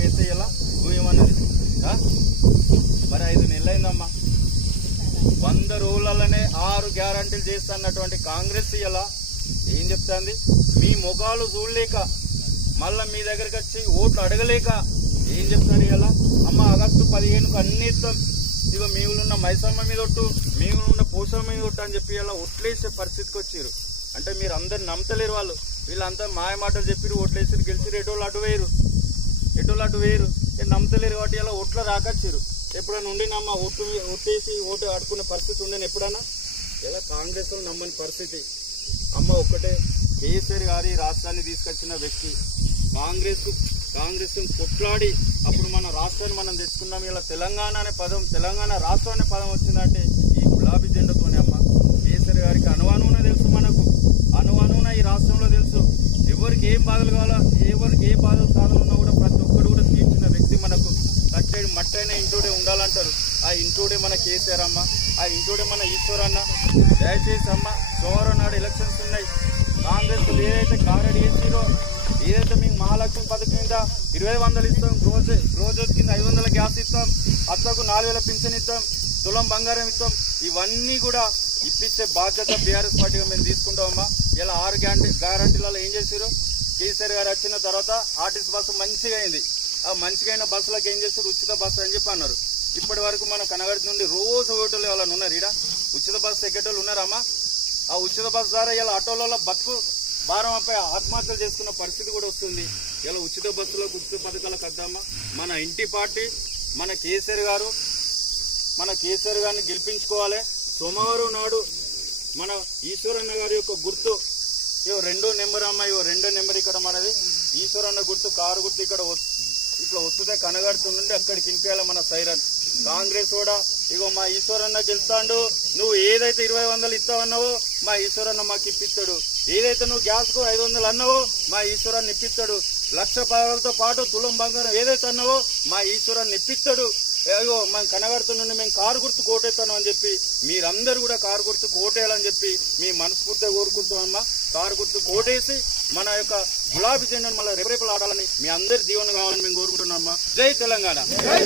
వేస్తే ఇలా భూయమన్నది మరి 5 నెలలైందమ్మా. 100 రోజులలోనే 6 గ్యారంటీలు చేస్తున్నటువంటి కాంగ్రెస్ ఇలా ఏం చెప్తాంది? మీ ముఖాలు చూడలేక మళ్ళా మీ దగ్గరికి వచ్చి ఓట్లు అడగలేక ఏం చెప్తాడు ఇలా? అమ్మ ఆగస్టు 15కు అన్ని ఇస్తాం, ఇక మీవులున్న మైసమ్మ మీద ఒట్టు, మీవులున్న పోషమ్మ మీద ఒట్టు అని చెప్పి ఇలా ఒట్లేసే పరిస్థితికి వచ్చారు. అంటే మీరు అందరు నమ్మతలేరు. వీళ్ళంతా మాయ మాటలు చెప్పి ఓట్లేసి గెలిచి ఎటోళ్ళు అటు వేరు నమ్మతలేరు కాబట్టి ఇలా ఓట్ల రాకొచ్చారు. ఎప్పుడైనా ఉండినమ్మా ఒట్టేసి ఓటు ఆడుకునే పరిస్థితి ఉండేది ఎప్పుడన్నా? ఇలా కాంగ్రెస్ నమ్మని పరిస్థితి. అమ్మ ఒక్కటే, కేసీఆర్ గారి రాష్ట్రాన్ని తీసుకొచ్చిన వ్యక్తి. కాంగ్రెస్ కొట్లాడి అప్పుడు మన రాష్ట్రాన్ని మనం తెచ్చుకున్నాం. ఇలా తెలంగాణ అనే పదం, తెలంగాణ రాష్ట్రం అనే పదం వచ్చిందంటే ఈ గులాబీ జెండాతోనే అమ్మ. కేసీఆర్ గారికి అనువానునే తెలుసు, మనకు అనువానున ఈ రాష్ట్రంలో తెలుసు. ఎవరికి ఏం బాధలు కావాలా, ఎవరికి ఏ బాధలు సాధనలు ఉన్నా కూడా ప్రతి ఒక్కరు కూడా తీర్చిన వ్యక్తి మనకు. కట్టేడు మట్టైన ఇంటోడే ఉండాలంటారు. ఆ ఇంటోడే మన కేసీఆర్ అమ్మ, ఆ ఇంటోడే మన ఈశ్వర్ అన్న. దయచేసి అమ్మ, సోమవారం నాడు ఎలక్షన్స్ ఉన్నాయి. కాంగ్రెస్ ఏదైతే కారెడ్ చేసిరో, ఏదైతే మీకు మహాలక్ష్మి పథకం కింద 20,000 ఇస్తాం, రోజు కింద 500 గ్యాస్ ఇస్తాం, అత్తకు 4,000 పింఛన్ ఇస్తాం, తులం బంగారం ఇస్తాం, ఇవన్నీ కూడా ఇప్పించే బాధ్యత బీఆర్ఎస్ పార్టీగా మేము తీసుకుంటామమ్మా. ఇలా 6 గ్యారంటీలలో ఏం చేశారు? కేసీఆర్ గారు వచ్చిన తర్వాత ఆర్టీసీ బస్సు మంచిగా అయింది. ఆ మంచిగా అయిన బస్సులకు ఏం చేస్తారు? ఉచిత బస్సు అని చెప్పి అన్నారు. ఇప్పటి వరకు మన కనగడి నుండి రోజు ఓటోలు ఎవరైనా ఉన్నారు ఈడ? ఉచిత బస్సు ఎక్కేటోళ్ళు ఉన్నారమ్మా? ఆ ఉచిత బస్సు ద్వారా ఇలా ఆటోలలో బతుకు భారం అపై ఆత్మహత్యలు చేసుకున్న పరిస్థితి కూడా వస్తుంది. ఇలా ఉచిత బస్సులకు, ఉచిత పథకాలకు వద్దామా? మన ఇంటి పార్టీ మన కేసీఆర్ గారిని గెలిపించుకోవాలి. సోమవారం నాడు మన ఈశ్వరన్న గారి యొక్క గుర్తు 2వ నెంబర్ అమ్మ, 2వ నెంబర్ ఇక్కడ మనది ఈశ్వరన్న గుర్తు, కారు గుర్తు ఇక్కడ ఇట్లా ఒత్తుతే కనగడుతుంటే అక్కడికి ఇంపేయాలి మన సైరన్. కాంగ్రెస్ కూడా ఇగో మా ఈశ్వరన్న గెలుస్తాడు, నువ్వు ఏదైతే 20,000 ఇస్తావన్నావో మా ఈశ్వరన్న మాకు ఇప్పిస్తాడు, ఏదైతే నువ్వు గ్యాస్కు 500 అన్నావో మా ఈశ్వరాన్ని ఇప్పిస్తాడు, 1,00,000 పదాలతో పాటు తులం బంగారం ఏదైతే అన్నావో మా ఈశ్వరాన్ని ఇప్పిస్తాడు. అయ్యో మనం కనగడుతుండే మేము కారు గుర్తు కోటేస్తాను అని చెప్పి మీరందరూ కూడా కారు గుర్తు కోటేయాలని చెప్పి మీ మనస్ఫూర్తిగా కోరుకుంటామమ్మా. కారు గుర్తు కోటేసి మన యొక్క గులాబీ జెండాను మళ్ళీ రేపరేపలు ఆడాలని మీ అందరి జీవనం కావాలని మేము కోరుకుంటున్నామమ్మా. జై తెలంగాణ.